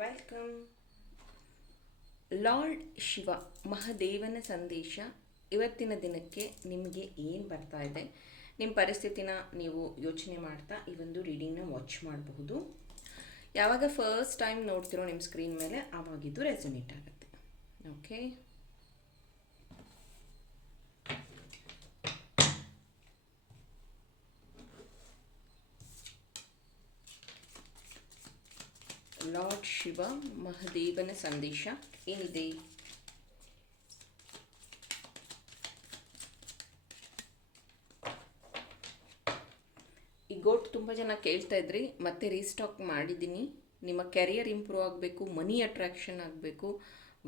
Welcome. Lord Shiva ಮಹಾದೇವನ ಸಂದೇಶ ಇವತ್ತಿನ ದಿನಕ್ಕೆ ನಿಮಗೆ ಏನು ಬರ್ತಾ ಇದೆ, ನಿಮ್ಮ ಪರಿಸ್ಥಿತಿನ ನೀವು ಯೋಚನೆ ಮಾಡ್ತಾ ಈ ಒಂದು ರೀಡಿಂಗ್ನ ವಾಚ್ ಮಾಡಬಹುದು. ಯಾವಾಗ ಫಸ್ಟ್ ಟೈಮ್ ನೋಡ್ತಿರೋ ನಿಮ್ಮ ಸ್ಕ್ರೀನ್ ಮೇಲೆ ಆವಾಗಿದ್ದು ರೆಸೊನೇಟ್ ಆಗುತ್ತೆ. ಓಕೆ, ಲಾರ್ಡ್ ಶಿವ ಮಹಾದೇವನ ಸಂದೇಶ ಏನಿದೆ? ಈ ಗೋಟ್ ತುಂಬ ಜನ ಕೇಳ್ತಾ ಇದ್ರಿ, ಮತ್ತೆ ರೀಸ್ಟಾಕ್ ಮಾಡಿದ್ದೀನಿ. ನಿಮ್ಮ ಕೆರಿಯರ್ ಇಂಪ್ರೂವ್ ಆಗಬೇಕು, ಮನಿ ಅಟ್ರಾಕ್ಷನ್ ಆಗಬೇಕು,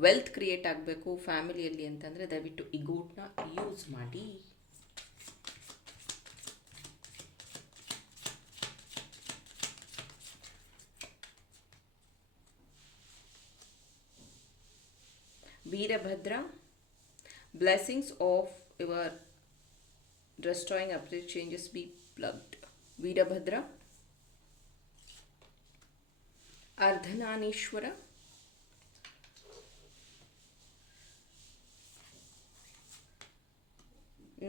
ವೆಲ್ತ್ ಕ್ರಿಯೇಟ್ ಆಗಬೇಕು ಫ್ಯಾಮಿಲಿಯಲ್ಲಿ ಅಂತಂದರೆ ದಯವಿಟ್ಟು ಈ ಗೋಟ್ನ ಯೂಸ್ ಮಾಡಿ. Veerabhadra, blessings of your destroying upright changes be plugged. Veerabhadra, Ardhananeshwara,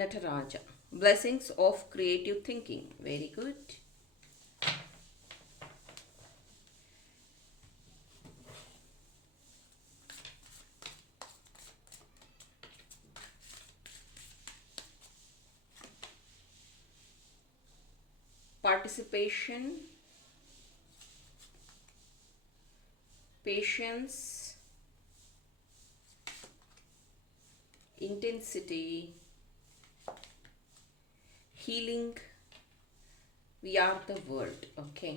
Nataraja, blessings of creative thinking. Very good. Participation, patience, intensity, healing, we are the world. Okay,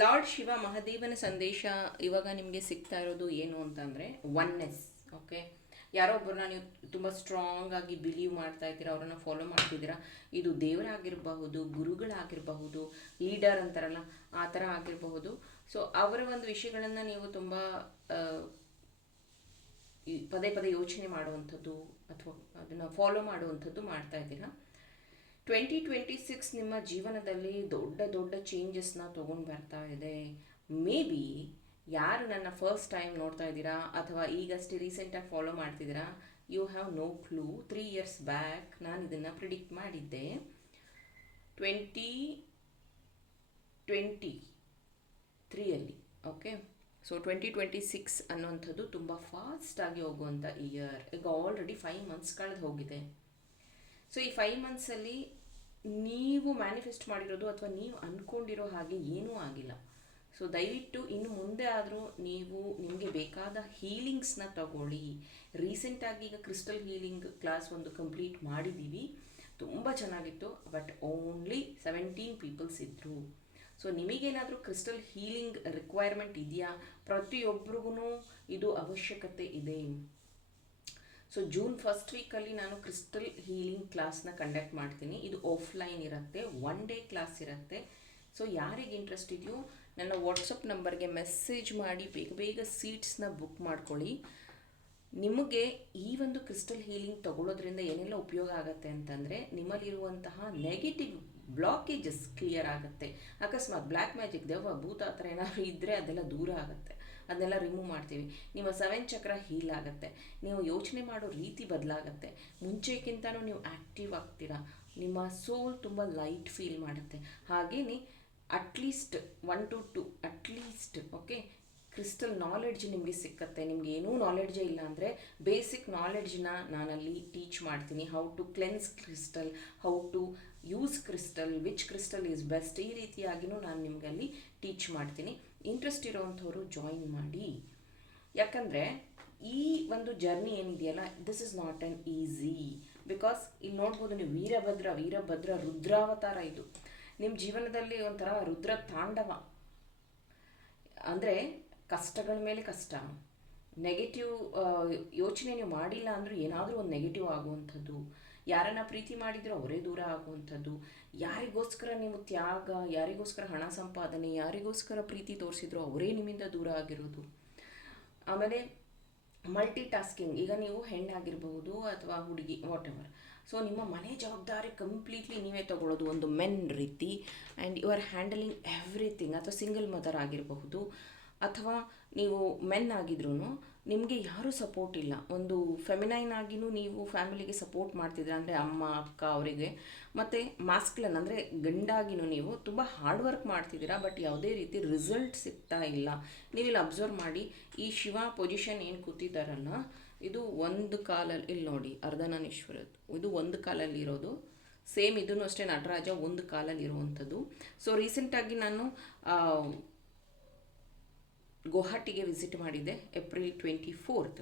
lord Shiva ಮಹಾದೇವನ ಸಂದೇಶ ಇವಾಗ ನಿಮಗೆ ಸಿಗ್ತಾ ಇರೋದು ಏನು ಅಂತಂದರೆ ಒನ್ನೆಸ್. ಓಕೆ, ಯಾರೋ ಒಬ್ಬರನ್ನ ನೀವು ತುಂಬ ಸ್ಟ್ರಾಂಗ್ ಆಗಿ ಬಿಲೀವ್ ಮಾಡ್ತಾ ಇದ್ದೀರಾ, ಅವರನ್ನು ಫಾಲೋ ಮಾಡ್ತಿದ್ದೀರಾ. ಇದು ದೇವರಾಗಿರಬಹುದು, ಗುರುಗಳಾಗಿರಬಹುದು, ಲೀಡರ್ ಅಂತಾರಲ್ಲ ಆ ಥರ ಆಗಿರಬಹುದು. ಸೊ ಅವರ ಒಂದು ವಿಷಯಗಳನ್ನು ನೀವು ತುಂಬ ಪದೇ ಪದೇ ಯೋಚನೆ ಮಾಡುವಂಥದ್ದು ಅಥವಾ ಅದನ್ನು ಫಾಲೋ ಮಾಡುವಂಥದ್ದು ಮಾಡ್ತಾ ಇದ್ದೀರಾ. 2026 ನಿಮ್ಮ ಜೀವನದಲ್ಲಿ ದೊಡ್ಡ ದೊಡ್ಡ ಚೇಂಜಸ್ನ ತೊಗೊಂಡು ಬರ್ತಾ ಇದೆ. ಮೇ ಬಿ ಯಾರು ನನ್ನ ಫಸ್ಟ್ ಟೈಮ್ ನೋಡ್ತಾ ಇದ್ದೀರಾ ಅಥವಾ ಈಗಷ್ಟೇ ರೀಸೆಂಟಾಗಿ ಫಾಲೋ ಮಾಡ್ತಿದ್ದೀರಾ, you have no clue. 3 years back ನಾನು ಇದನ್ನು ಪ್ರಿಡಿಕ್ಟ್ ಮಾಡಿದ್ದೆ. 2023 ಓಕೆ. ಸೊ 2026 ಅನ್ನುವಂಥದ್ದು ತುಂಬ ಫಾಸ್ಟಾಗಿ ಹೋಗುವಂಥ ಇಯರ್. ಈಗ ಆಲ್ರೆಡಿ 5 months ಕಳೆದು ಹೋಗಿದೆ. ಸೊ ಈ 5 monthsಲ್ಲಿ ನೀವು ಮ್ಯಾನಿಫೆಸ್ಟ್ ಮಾಡಿರೋದು ಅಥವಾ ನೀವು ಅಂದ್ಕೊಂಡಿರೋ ಹಾಗೆ ಏನೂ ಆಗಿಲ್ಲ. ಸೊ ದಯವಿಟ್ಟು ಇನ್ನು ಮುಂದೆ ಆದರೂ ನೀವು ನಿಮಗೆ ಬೇಕಾದ ಹೀಲಿಂಗ್ಸ್ನ ತಗೊಳ್ಳಿ. ರೀಸೆಂಟಾಗಿ ಈಗ ಕ್ರಿಸ್ಟಲ್ ಹೀಲಿಂಗ್ ಕ್ಲಾಸ್ ಒಂದು ಕಂಪ್ಲೀಟ್ ಮಾಡಿದ್ದೀವಿ, ತುಂಬ ಚೆನ್ನಾಗಿತ್ತು. ಬಟ್ ಓನ್ಲಿ 17 ಪೀಪಲ್ಸ್ ಇದ್ದರು. ಸೊ ನಿಮಗೇನಾದರೂ ಕ್ರಿಸ್ಟಲ್ ಹೀಲಿಂಗ್ ರಿಕ್ವೈರ್ಮೆಂಟ್ ಇದೆಯಾ? ಪ್ರತಿಯೊಬ್ಬರಿಗೂ ಇದು ಅವಶ್ಯಕತೆ ಇದೆ. ಸೊ ಜೂನ್ ಫಸ್ಟ್ ವೀಕಲ್ಲಿ ನಾನು ಕ್ರಿಸ್ಟಲ್ ಹೀಲಿಂಗ್ ಕ್ಲಾಸ್ನ ಕಂಡಕ್ಟ್ ಮಾಡ್ತೀನಿ. ಇದು ಆಫ್ಲೈನ್ ಇರುತ್ತೆ, 1 day ಕ್ಲಾಸ್ ಇರುತ್ತೆ. ಸೊ ಯಾರಿಗೆ ಇಂಟ್ರೆಸ್ಟ್ ಇದೆಯೋ ನನ್ನ ವಾಟ್ಸಪ್ ನಂಬರ್ಗೆ ಮೆಸೇಜ್ ಮಾಡಿ ಬೇಗ ಬೇಗ ಸೀಟ್ಸ್ನ ಬುಕ್ ಮಾಡ್ಕೊಳ್ಳಿ. ನಿಮಗೆ ಈ ಒಂದು ಕ್ರಿಸ್ಟಲ್ ಹೀಲಿಂಗ್ ತಗೊಳ್ಳೋದ್ರಿಂದ ಏನೆಲ್ಲ ಉಪಯೋಗ ಆಗುತ್ತೆ ಅಂತಂದರೆ, ನಿಮ್ಮಲ್ಲಿರುವಂತಹ ನೆಗೆಟಿವ್ ಬ್ಲಾಕೇಜಸ್ ಕ್ಲಿಯರ್ ಆಗುತ್ತೆ. ಅಕಸ್ಮಾತ್ ಬ್ಲ್ಯಾಕ್ ಮ್ಯಾಜಿಕ್, ದೆವ್ವ, ಭೂತ ಆ ಥರ ಏನಾದರೂ ಇದ್ದರೆ ಅದೆಲ್ಲ ದೂರ ಆಗುತ್ತೆ, ಅದನ್ನೆಲ್ಲ ರಿಮೂವ್ ಮಾಡ್ತೀವಿ. ನಿಮ್ಮ 7 ಚಕ್ರ ಹೀಲ್ ಆಗುತ್ತೆ, ನೀವು ಯೋಚನೆ ಮಾಡೋ ರೀತಿ ಬದಲಾಗುತ್ತೆ, ಮುಂಚೆಕ್ಕಿಂತನೂ ನೀವು ಆ್ಯಕ್ಟಿವ್ ಆಗ್ತೀರಾ, ನಿಮ್ಮ ಸೋಲ್ ತುಂಬ ಲೈಟ್ ಫೀಲ್ ಮಾಡುತ್ತೆ. ಹಾಗೆಯೇ at least 1 to 2 at least okay crystal knowledge ನಿಮಗೆ ಸಿಕ್ಕತ್ತೆ. ನಿಮ್ಗೆ ಏನೂ ನಾಲೆಡ್ಜೇ ಇಲ್ಲ ಅಂದರೆ ಬೇಸಿಕ್ ನಾಲೆಡ್ಜನ್ನ ನಾನಲ್ಲಿ ಟೀಚ್ ಮಾಡ್ತೀನಿ. How to cleanse crystal, how to use crystal, which crystal is best, ಈ ರೀತಿಯಾಗಿಯೂ ನಾನು ನಿಮಗೆ ಅಲ್ಲಿ ಟೀಚ್ ಮಾಡ್ತೀನಿ. ಇಂಟ್ರೆಸ್ಟ್ ಇರೋವಂಥವ್ರು ಜಾಯಿನ್ ಮಾಡಿ. ಯಾಕಂದರೆ ಈ ಒಂದು ಜರ್ನಿ ಏನಿದೆಯಲ್ಲ, this is not on easy. Because ಇಲ್ಲಿ ನೋಡ್ಬೋದು ನೀವು, ವೀರಭದ್ರ ರುದ್ರಾವತಾರ. ಇದು ನಿಮ್ಮ ಜೀವನದಲ್ಲಿ ಒಂಥರ ರುದ್ರ ತಾಂಡವ. ಅಂದರೆ ಕಷ್ಟಗಳ ಮೇಲೆ ಕಷ್ಟ, ನೆಗೆಟಿವ್ ಯೋಚನೆ ನೀವು ಮಾಡಿಲ್ಲ ಅಂದರೂ ಏನಾದರೂ ಒಂದು ನೆಗೆಟಿವ್ ಆಗುವಂಥದ್ದು, ಯಾರನ್ನ ಪ್ರೀತಿ ಮಾಡಿದರೂ ಅವರೇ ದೂರ ಆಗುವಂಥದ್ದು, ಯಾರಿಗೋಸ್ಕರ ನೀವು ತ್ಯಾಗ, ಯಾರಿಗೋಸ್ಕರ ಹಣ ಸಂಪಾದನೆ, ಯಾರಿಗೋಸ್ಕರ ಪ್ರೀತಿ ತೋರಿಸಿದ್ರು ಅವರೇ ನಿಮ್ಮಿಂದ ದೂರ ಆಗಿರೋದು. ಆಮೇಲೆ ಮಲ್ಟಿ ಟಾಸ್ಕಿಂಗ್, ಈಗ ನೀವು ಹೆಣ್ಣಾಗಿರಬಹುದು ಅಥವಾ ಹುಡುಗಿ, ವಾಟ್ ಎವರ್. ಸೊ ನಿಮ್ಮ ಮನೆ ಜವಾಬ್ದಾರಿ ಕಂಪ್ಲೀಟ್ಲಿ ನೀವೇ ತಗೊಳ್ಳೋದು, ಒಂದು ಮೆನ್ ರೀತಿ. And you are handling everything. ಅಥವಾ ಸಿಂಗಲ್ ಮದರ್ ಆಗಿರಬಹುದು, ಅಥವಾ ನೀವು ಮೆನ್ ಆಗಿದ್ರೂ ನಿಮಗೆ ಯಾರೂ ಸಪೋರ್ಟ್ ಇಲ್ಲ. ಒಂದು ಫೆಮಿನೈನ್ ಆಗಿನೂ ನೀವು ಫ್ಯಾಮಿಲಿಗೆ ಸಪೋರ್ಟ್ ಮಾಡ್ತಿದ್ರೆ, ಅಂದರೆ ಅಮ್ಮ ಅಕ್ಕ ಅವರಿಗೆ, ಮತ್ತು ಮಾಸ್ಕ್ಲನ್ ಅಂದರೆ ಗಂಡಾಗಿನೂ ನೀವು ತುಂಬ ಹಾರ್ಡ್ ವರ್ಕ್ ಮಾಡ್ತಿದ್ದೀರಾ, ಬಟ್ ಯಾವುದೇ ರೀತಿ ರಿಸಲ್ಟ್ ಸಿಗ್ತಾ ಇಲ್ಲ. ನೀವಿಲ್ಲಿ ಅಬ್ಸರ್ವ್ ಮಾಡಿ, ಈ ಶಿವ ಪೊಸಿಷನ್ ಏನು ಕೂತಿದ್ದಾರಲ್ಲ, ಇದು ಒಂದು ಕಾಲಲ್ಲಿ, ಇಲ್ಲಿ ನೋಡಿ ಅರ್ಧನಾರೀಶ್ವರದ್ದು, ಇದು ಒಂದು ಕಾಲಲ್ಲಿ ಇರೋದು. ಸೇಮ್ ಇದೂ ಅಷ್ಟೇ ನಟರಾಜ ಒಂದು ಕಾಲಲ್ಲಿ ಇರುವಂಥದ್ದು. ಸೊ ರೀಸೆಂಟಾಗಿ ನಾನು ಗುವಾಹಟಿಗೆ ವಿಸಿಟ್ ಮಾಡಿದ್ದೆ ಏಪ್ರಿಲ್ 24th.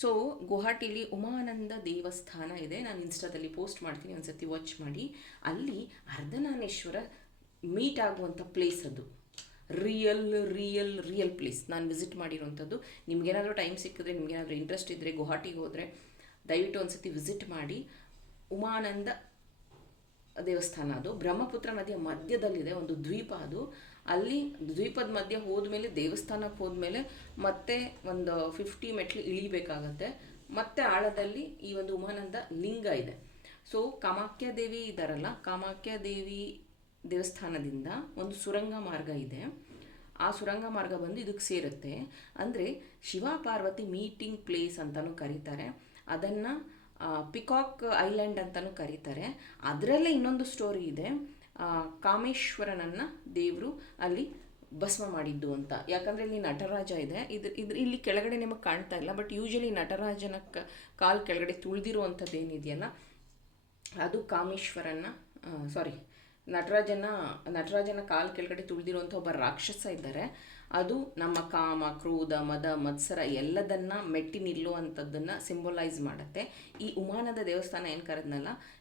ಸೊ ಗುವಾಹಟಿಲಿ ಉಮಾನಂದ ದೇವಸ್ಥಾನ ಇದೆ, ನಾನು ಇನ್ಸ್ಟಾದಲ್ಲಿ ಪೋಸ್ಟ್ ಮಾಡ್ತೀನಿ, ಒಂದು ಸತಿ ವಾಚ್ ಮಾಡಿ. ಅಲ್ಲಿ ಅರ್ಧನಾರೀಶ್ವರ ಮೀಟ್ ಆಗುವಂಥ ಪ್ಲೇಸ್ ಅದು. ರಿಯಲ್ ಪ್ಲೇಸ್ ನಾನು ವಿಸಿಟ್ ಮಾಡಿರೋವಂಥದ್ದು. ನಿಮಗೇನಾದರೂ ಟೈಮ್ ಸಿಕ್ಕಿದ್ರೆ, ನಿಮಗೇನಾದರೂ ಇಂಟ್ರೆಸ್ಟ್ ಇದ್ದರೆ, ಗುವಾಹಟಿಗೆ ಹೋದರೆ ದಯವಿಟ್ಟು ಒಂದು ಸತಿ ವಿಸಿಟ್ ಮಾಡಿ. ಉಮಾನಂದ ದೇವಸ್ಥಾನ ಅದು ಬ್ರಹ್ಮಪುತ್ರ ನದಿಯ ಮಧ್ಯದಲ್ಲಿದೆ, ಒಂದು ದ್ವೀಪ ಅದು. ಅಲ್ಲಿ ದ್ವೀಪದ ಮಧ್ಯೆ ಹೋದ್ಮೇಲೆ, ದೇವಸ್ಥಾನಕ್ಕೆ ಹೋದ್ಮೇಲೆ ಮತ್ತೆ ಒಂದು 50 ಮೆಟ್ಲು ಇಳಿಬೇಕಾಗತ್ತೆ. ಮತ್ತೆ ಆಳದಲ್ಲಿ ಈ ಒಂದು ಉಮಾನಂದ ಲಿಂಗ ಇದೆ. ಸೊ ಕಾಮಾಖ್ಯ ದೇವಿ ಇದ್ದಾರಲ್ಲ, ಕಾಮಾಖ್ಯ ದೇವಿ ದೇವಸ್ಥಾನದಿಂದ ಒಂದು ಸುರಂಗ ಮಾರ್ಗ ಇದೆ. ಆ ಸುರಂಗ ಮಾರ್ಗ ಬಂದು ಇದಕ್ಕೆ ಸೇರುತ್ತೆ. ಅಂದರೆ ಶಿವ ಪಾರ್ವತಿ ಮೀಟಿಂಗ್ ಪ್ಲೇಸ್ ಅಂತಲೂ ಕರೀತಾರೆ. ಅದನ್ನು ಪಿಕಾಕ್ ಐಲ್ಯಾಂಡ್ ಅಂತಲೂ ಕರೀತಾರೆ. ಅದರಲ್ಲೇ ಇನ್ನೊಂದು ಸ್ಟೋರಿ ಇದೆ, ಕಾಮೇಶ್ವರನನ್ನು ದೇವರು ಅಲ್ಲಿ ಭಸ್ಮ ಮಾಡಿದ್ದು ಅಂತ. ಯಾಕಂದರೆ ಇಲ್ಲಿ ನಟರಾಜ ಇದೆ, ಇಲ್ಲಿ ಕೆಳಗಡೆ ನಿಮಗೆ ಕಾಣ್ತಾ ಇಲ್ಲ, ಬಟ್ ಯೂಶಲಿ ನಟರಾಜನ ಕಾಲು ಕೆಳಗಡೆ ತುಳಿದಿರುವಂಥದ್ದು ಏನಿದೆಯಲ್ಲ, ಅದು ಕಾಮೇಶ್ವರನ ನಟರಾಜನ ಕಾಲು ಕೆಳಗಡೆ ತುಳಿದಿರುವಂಥ ಒಬ್ಬ ರಾಕ್ಷಸ ಇದ್ದಾರೆ. ಅದು ನಮ್ಮ ಕಾಮ, ಕ್ರೋಧ, ಮದ, ಮತ್ಸರ ಎಲ್ಲದನ್ನು ಮೆಟ್ಟಿ ನಿಲ್ಲುವಂಥದ್ದನ್ನು ಸಿಂಬಲೈಸ್ ಮಾಡುತ್ತೆ. ಈ ಉಮಾನದ ದೇವಸ್ಥಾನ ಏನು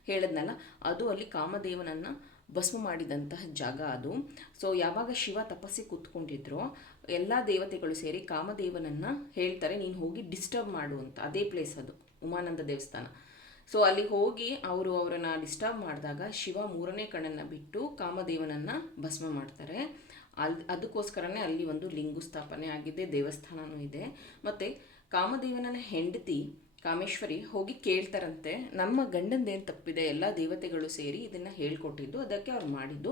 ಹೇಳಿದ್ನಲ್ಲ, ಅದು ಅಲ್ಲಿ ಕಾಮದೇವನನ್ನು ಭಸ್ಮ ಮಾಡಿದಂತಹ ಜಾಗ ಅದು. ಸೊ ಯಾವಾಗ ಶಿವ ತಪಸ್ಸಿಗೆ ಕೂತ್ಕೊಂಡಿದ್ರೋ, ಎಲ್ಲ ದೇವತೆಗಳು ಸೇರಿ ಕಾಮದೇವನನ್ನು ಹೇಳ್ತಾರೆ, ನೀನು ಹೋಗಿ ಡಿಸ್ಟರ್ಬ್ ಮಾಡು ಅಂತ. ಅದೇ ಪ್ಲೇಸ್ ಅದು ಉಮಾನಂದ ದೇವಸ್ಥಾನ. ಸೊ ಅಲ್ಲಿ ಹೋಗಿ ಅವರನ್ನು ಡಿಸ್ಟರ್ಬ್ ಮಾಡಿದಾಗ ಶಿವ 3ನೇ ಕಣ್ಣನ್ನು ಬಿಟ್ಟು ಕಾಮದೇವನನ್ನು ಭಸ್ಮ ಮಾಡ್ತಾರೆ. ಅದಕ್ಕೋಸ್ಕರನೇ ಅಲ್ಲಿ ಒಂದು ಲಿಂಗು ಸ್ಥಾಪನೆ ಆಗಿದೆ, ದೇವಸ್ಥಾನವೂ ಇದೆ. ಮತ್ತು ಕಾಮದೇವನ ಹೆಂಡತಿ ಕಾಮೇಶ್ವರಿ ಹೋಗಿ ಕೇಳ್ತಾರಂತೆ, ನಮ್ಮ ಗಂಡಂದೇನು ತಪ್ಪಿದೆ, ಎಲ್ಲ ದೇವತೆಗಳು ಸೇರಿ ಇದನ್ನು ಹೇಳ್ಕೊಟ್ಟಿದ್ದು, ಅದಕ್ಕೆ ಅವ್ರು ಮಾಡಿದ್ದು,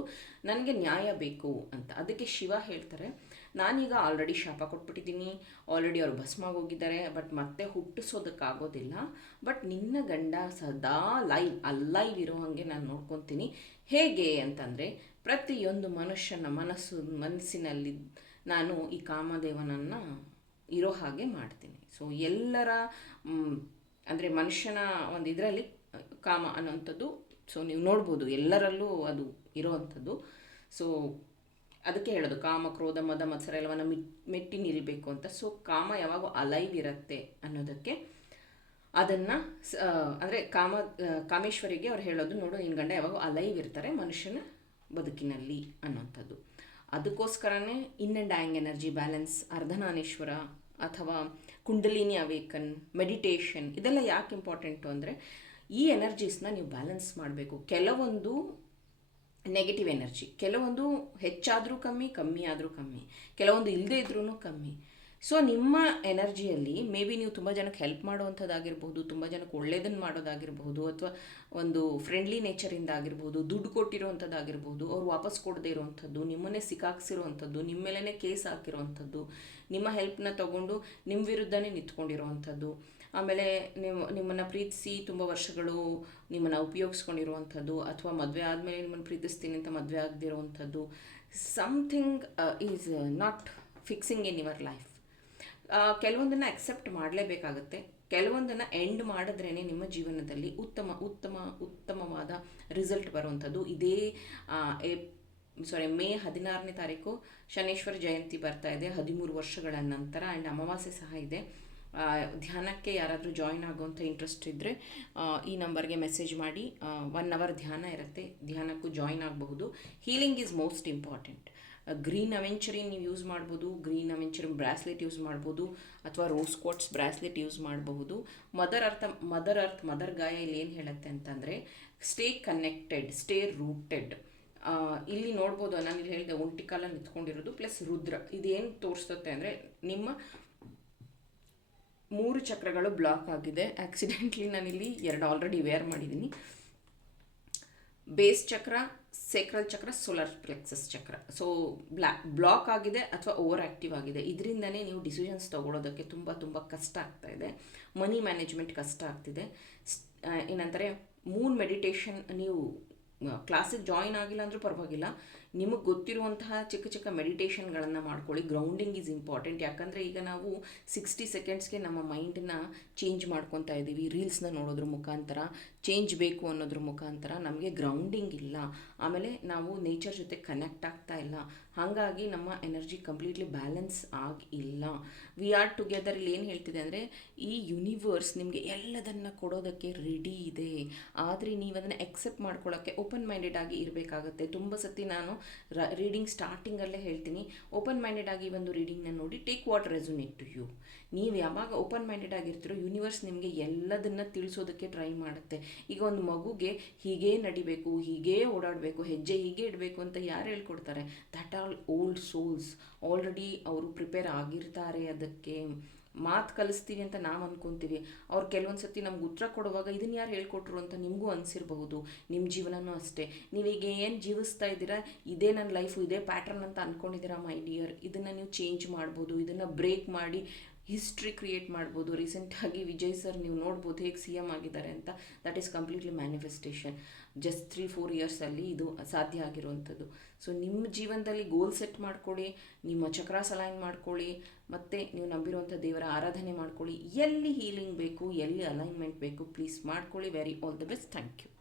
ನನಗೆ ನ್ಯಾಯ ಬೇಕು ಅಂತ. ಅದಕ್ಕೆ ಶಿವ ಹೇಳ್ತಾರೆ, ನಾನೀಗ ಆಲ್ರೆಡಿ ಶಾಪ ಕೊಟ್ಬಿಟ್ಟಿದ್ದೀನಿ, ಆಲ್ರೆಡಿ ಅವರು ಭಸ್ಮ ಹೋಗಿದ್ದಾರೆ, ಬಟ್ ಮತ್ತೆ ಹುಟ್ಟಿಸೋದಕ್ಕಾಗೋದಿಲ್ಲ. ಬಟ್ ನಿನ್ನ ಗಂಡ ಸದಾ ಅಲೈವ್ ಇರೋ ಹಾಗೆ ನಾನು ನೋಡ್ಕೊತೀನಿ. ಹೇಗೆ ಅಂತಂದರೆ, ಪ್ರತಿಯೊಂದು ಮನುಷ್ಯನ ಮನಸ್ಸಿನಲ್ಲಿ ನಾನು ಈ ಕಾಮದೇವನನ್ನು ಇರೋ ಹಾಗೆ ಮಾಡ್ತೀನಿ. ಸೊ ಎಲ್ಲರ ಅಂದರೆ ಮನುಷ್ಯನ ಒಂದು ಇದರಲ್ಲಿ ಕಾಮ ಅನ್ನೋಂಥದ್ದು, ಸೊ ನೀವು ನೋಡ್ಬೋದು ಎಲ್ಲರಲ್ಲೂ ಅದು ಇರೋವಂಥದ್ದು. ಸೊ ಅದಕ್ಕೆ ಹೇಳೋದು ಕಾಮ, ಕ್ರೋಧ, ಮದ, ಮತ್ಸರ ಎಲ್ಲವನ್ನು ಮೆಟ್ಟಿ ನಿಲ್ಲಬೇಕು ಅಂತ. ಸೊ ಕಾಮ ಯಾವಾಗ ಅಲೈವ್ ಇರುತ್ತೆ ಅನ್ನೋದಕ್ಕೆ ಅದನ್ನು ಅಂದರೆ ಕಾಮೇಶ್ವರಿಗೆ ಅವ್ರು ಹೇಳೋದು, ನೋಡು ನಿನ್ನ ಗಂಡ ಯಾವಾಗ ಅಲೈವ್ ಇರ್ತಾರೆ ಮನುಷ್ಯನ ಬದುಕಿನಲ್ಲಿ ಅನ್ನೋಂಥದ್ದು. ಅದಕ್ಕೋಸ್ಕರನೇ yin and yang energy balance, Ardhanarishvara ಅಥವಾ ಕುಂಡಲಿನಿ ಅವೇಕನ್, ಮೆಡಿಟೇಷನ್, ಇದೆಲ್ಲ ಯಾಕೆ ಇಂಪಾರ್ಟೆಂಟು ಅಂದರೆ, ಈ ಎನರ್ಜೀಸ್ನ ನೀವು ಬ್ಯಾಲೆನ್ಸ್ ಮಾಡಬೇಕು. ಕೆಲವೊಂದು ನೆಗೆಟಿವ್ ಎನರ್ಜಿ, ಕೆಲವೊಂದು ಹೆಚ್ಚಾದರೂ ಕಮ್ಮಿ ಆದರೂ ಕಮ್ಮಿ, ಕೆಲವೊಂದು ಇಲ್ಲದೇ ಇದ್ರೂ ಕಮ್ಮಿ. ಸೊ ನಿಮ್ಮ ಎನರ್ಜಿಯಲ್ಲಿ ಮೇ ಬಿ ನೀವು ತುಂಬ ಜನಕ್ಕೆ ಹೆಲ್ಪ್ ಮಾಡುವಂಥದ್ದಾಗಿರ್ಬೋದು, ತುಂಬ ಜನಕ್ಕೆ ಒಳ್ಳೆಯದನ್ನು ಮಾಡೋದಾಗಿರ್ಬೋದು, ಅಥವಾ ಒಂದು ಫ್ರೆಂಡ್ಲಿ ನೇಚರಿಂದ ಆಗಿರ್ಬೋದು, ದುಡ್ಡು ಕೊಟ್ಟಿರೋವಂಥದ್ದಾಗಿರ್ಬೋದು, ಅವ್ರು ವಾಪಸ್ ಕೊಡದೇ ಇರೋವಂಥದ್ದು, ನಿಮ್ಮನ್ನೇ ಸಿಕ್ಕಾಕ್ಸಿರೋವಂಥದ್ದು, ನಿಮ್ಮ ಮೇಲೇ ಕೇಸ್ ಹಾಕಿರೋವಂಥದ್ದು, ನಿಮ್ಮ ಹೆಲ್ಪ್ನ ತೊಗೊಂಡು ನಿಮ್ಮ ವಿರುದ್ಧನೇ ನಿಂತ್ಕೊಂಡಿರೋವಂಥದ್ದು, ಆಮೇಲೆ ನಿಮ್ಮನ್ನು ಪ್ರೀತಿಸಿ ತುಂಬ ವರ್ಷಗಳು ನಿಮ್ಮನ್ನು ಉಪಯೋಗಿಸ್ಕೊಂಡಿರುವಂಥದ್ದು, ಅಥವಾ ಮದುವೆ ಆದಮೇಲೆ ನಿಮ್ಮನ್ನು ಪ್ರೀತಿಸ್ತೀನಿ ಅಂತ ಮದುವೆ ಆಗದಿರೋವಂಥದ್ದು, something is not fixing in your life. ಕೆಲವೊಂದನ್ನು ಅಕ್ಸೆಪ್ಟ್ ಮಾಡಲೇಬೇಕಾಗುತ್ತೆ. ಕೆಲವೊಂದನ್ನು ಎಂಡ್ ಮಾಡಿದ್ರೇ ನಿಮ್ಮ ಜೀವನದಲ್ಲಿ ಉತ್ತಮವಾದ ರಿಸಲ್ಟ್ ಬರುವಂಥದ್ದು. ಇದೇ ಮೇ 16ನೇ ತಾರೀಕು ಶನೇಶ್ವರ ಜಯಂತಿ ಬರ್ತಾ ಇದೆ, 13 ವರ್ಷಗಳ ನಂತರ. ಆ್ಯಂಡ್ ಅಮಾವಾಸ್ಯೆ ಸಹ ಇದೆ. ಧ್ಯಾನಕ್ಕೆ ಯಾರಾದರೂ ಜಾಯಿನ್ ಆಗೋವಂಥ ಇಂಟ್ರೆಸ್ಟ್ ಇದ್ದರೆ ಈ ನಂಬರ್ಗೆ ಮೆಸೇಜ್ ಮಾಡಿ. 1 hour ಧ್ಯಾನ ಇರುತ್ತೆ, ಧ್ಯಾನಕ್ಕೂ ಜಾಯಿನ್ ಆಗಬಹುದು. Healing is most important. Green aventurine ನೀವು ಯೂಸ್ ಮಾಡ್ಬೋದು, ಗ್ರೀನ್ ಅವೆಂಚರಿನ್ ಬ್ರಾಸ್ಲೆಟ್ ಯೂಸ್ ಮಾಡ್ಬೋದು, ಅಥವಾ ರೋಸ್ ಕ್ವಾರ್ಟ್ಸ್ ಬ್ರಾಸ್ಲೆಟ್ ಯೂಸ್ ಮಾಡಬಹುದು. ಮದರ್ ಗಾಯ ಇಲ್ಲಿ ಏನು ಹೇಳುತ್ತೆ ಅಂತಂದರೆ, ಸ್ಟೇ ಕನೆಕ್ಟೆಡ್, ಸ್ಟೇ ರೂಟೆಡ್. ಇಲ್ಲಿ ನೋಡ್ಬೋದು, ನಾನು ಇಲ್ಲಿ ಹೇಳಿದೆ ಒಂಟಿಕಾಲ ನಿಂತ್ಕೊಂಡಿರೋದು ಪ್ಲಸ್ ರುದ್ರ. ಇದೇನು ತೋರಿಸುತ್ತೆ ಅಂದರೆ, ನಿಮ್ಮ 3 ಚಕ್ರಗಳು ಬ್ಲಾಕ್ ಆಗಿದೆ. ಆಕ್ಸಿಡೆಂಟ್ಲಿ ನಾನಿಲ್ಲಿ 2 ಆಲ್ರೆಡಿ ವೇರ್ ಮಾಡಿದ್ದೀನಿ. ಬೇಸ್ ಚಕ್ರ, ಸೇಕ್ರಲ್ ಚಕ್ರ, ಸೋಲಾರ್ ಪ್ಲೆಕ್ಸಸ್ ಚಕ್ರ. ಸೊ ಬ್ಲಾಕ್ ಆಗಿದೆ ಅಥವಾ ಓವರ್ ಆ್ಯಕ್ಟಿವ್ ಆಗಿದೆ. ಇದರಿಂದನೇ ನೀವು ಡಿಸಿಷನ್ಸ್ ತೊಗೊಳೋದಕ್ಕೆ ತುಂಬ ತುಂಬ ಕಷ್ಟ ಆಗ್ತಾ ಇದೆ. ಮನಿ ಮ್ಯಾನೇಜ್ಮೆಂಟ್ ಕಷ್ಟ ಆಗ್ತಿದೆ. ಏನಂತಾರೆ, ಮೂನ್ ಮೆಡಿಟೇಷನ್ ನೀವು ಕ್ಲಾಸಿಗೆ ಜಾಯಿನ್ ಆಗಿಲ್ಲ ಅಂದರೂ ಪರವಾಗಿಲ್ಲ, ನಿಮಗೆ ಗೊತ್ತಿರುವಂತಹ ಚಿಕ್ಕ ಚಿಕ್ಕ ಮೆಡಿಟೇಷನ್ಗಳನ್ನು ಮಾಡ್ಕೊಳ್ಳಿ. Grounding is important. ಯಾಕಂದರೆ ಈಗ ನಾವು 60 ಸೆಕೆಂಡ್ಸ್ಗೆ ನಮ್ಮ ಮೈಂಡನ್ನ ಚೇಂಜ್ ಮಾಡ್ಕೊತಾ ಇದ್ದೀವಿ. ರೀಲ್ಸ್ನ ನೋಡೋದ್ರ ಮುಖಾಂತರ ಚೇಂಜ್ ಬೇಕು ಅನ್ನೋದ್ರ ಮುಖಾಂತರ ನಮಗೆ ಗ್ರೌಂಡಿಂಗ್ ಇಲ್ಲ. ಆಮೇಲೆ ನಾವು ನೇಚರ್ ಜೊತೆ ಕನೆಕ್ಟ್ ಆಗ್ತಾ ಇಲ್ಲ. ಹಾಗಾಗಿ ನಮ್ಮ ಎನರ್ಜಿ ಕಂಪ್ಲೀಟ್ಲಿ ಬ್ಯಾಲೆನ್ಸ್ ಆಗಿಲ್ಲ. ವಿ ಆರ್ ಟುಗೆದರ್ ಇಲ್ಲಿ ಏನು ಹೇಳ್ತಿದೆ ಅಂದರೆ, ಈ ಯೂನಿವರ್ಸ್ ನಿಮಗೆ ಎಲ್ಲದನ್ನು ಕೊಡೋದಕ್ಕೆ ರೆಡಿ ಇದೆ. ಆದರೆ ನೀವು ಅದನ್ನು ಎಕ್ಸೆಪ್ಟ್ ಮಾಡ್ಕೊಳ್ಳೋಕ್ಕೆ ಓಪನ್ ಮೈಂಡೆಡ್ ಆಗಿ ಇರಬೇಕಾಗತ್ತೆ. ತುಂಬ ಸತಿ ನಾನು ರೀಡಿಂಗ್ ಸ್ಟಾರ್ಟಿಂಗಲ್ಲೇ ಹೇಳ್ತೀನಿ, ಓಪನ್ ಮೈಂಡೆಡ್ ಆಗಿ ಒಂದು ರೀಡಿಂಗ್ನ ನೋಡಿ, take what resonate to you. ನೀವು ಯಾವಾಗ ಓಪನ್ ಮೈಂಡೆಡ್ ಆಗಿರ್ತೀರೋ ಯೂನಿವರ್ಸ್ ನಿಮಗೆ ಎಲ್ಲದನ್ನು ತಿಳಿಸೋದಕ್ಕೆ ಟ್ರೈ ಮಾಡುತ್ತೆ. ಈಗ ಒಂದು ಮಗುಗೆ ಹೀಗೇ ನಡಿಬೇಕು, ಹೀಗೇ ಓಡಾಡಬೇಕು, ಹೆಜ್ಜೆ ಹೀಗೆ ಇಡಬೇಕು ಅಂತ ಯಾರು ಹೇಳ್ಕೊಡ್ತಾರೆ? That all old souls. Already ಅವರು ಪ್ರಿಪೇರ್ ಆಗಿರ್ತಾರೆ. ಅದಕ್ಕೆ ಮಾತು ಕಲಿಸ್ತೀವಿ ಅಂತ ನಾವು ಅಂದ್ಕೊತೀವಿ. ಅವ್ರು ಕೆಲವೊಂದು ಸತಿ ನಮ್ಗೆ ಉತ್ತರ ಕೊಡುವಾಗ ಇದನ್ನು ಯಾರು ಹೇಳ್ಕೊಟ್ರು ಅಂತ ನಿಮಗೂ ಅನಿಸಿರಬಹುದು. ನಿಮ್ಮ ಜೀವನನೂ ಅಷ್ಟೇ. ನೀವೀಗ ಏನು ಜೀವಿಸ್ತಾ ಇದ್ದೀರಾ, ಇದೇ ನನ್ನ ಲೈಫು, ಇದೇ ಪ್ಯಾಟ್ರನ್ ಅಂತ ಅಂದ್ಕೊಂಡಿದ್ದೀರಾ ಮೈ ಡಿಯರ್. ಇದನ್ನು ನೀವು ಚೇಂಜ್ ಮಾಡ್ಬೋದು. ಇದನ್ನು ಬ್ರೇಕ್ ಮಾಡಿ ಹಿಸ್ಟ್ರಿ ಕ್ರಿಯೇಟ್ ಮಾಡ್ಬೋದು. ರೀಸೆಂಟಾಗಿ ವಿಜಯ್ ಸರ್ ನೀವು ನೋಡ್ಬೋದು ಹೇಗೆ CM ಆಗಿದ್ದಾರೆ ಅಂತ. That is completely manifestation. Just 3-4 ಇಯರ್ಸಲ್ಲಿ ಇದು ಸಾಧ್ಯ ಆಗಿರುವಂಥದ್ದು. ಸೊ ನಿಮ್ಮ ಜೀವನದಲ್ಲಿ ಗೋಲ್ ಸೆಟ್ ಮಾಡ್ಕೊಳ್ಳಿ, ನಿಮ್ಮ ಚಕ್ರಾಸ್ ಅಲೈನ್ ಮಾಡ್ಕೊಳ್ಳಿ, ಮತ್ತು ನೀವು ನಂಬಿರುವಂಥ ದೇವರ ಆರಾಧನೆ ಮಾಡ್ಕೊಳ್ಳಿ. ಎಲ್ಲಿ ಹೀಲಿಂಗ್ ಬೇಕು, ಎಲ್ಲಿ ಅಲೈನ್ಮೆಂಟ್ ಬೇಕು, ಪ್ಲೀಸ್ ಮಾಡ್ಕೊಳ್ಳಿ. Very all the best. Thank you.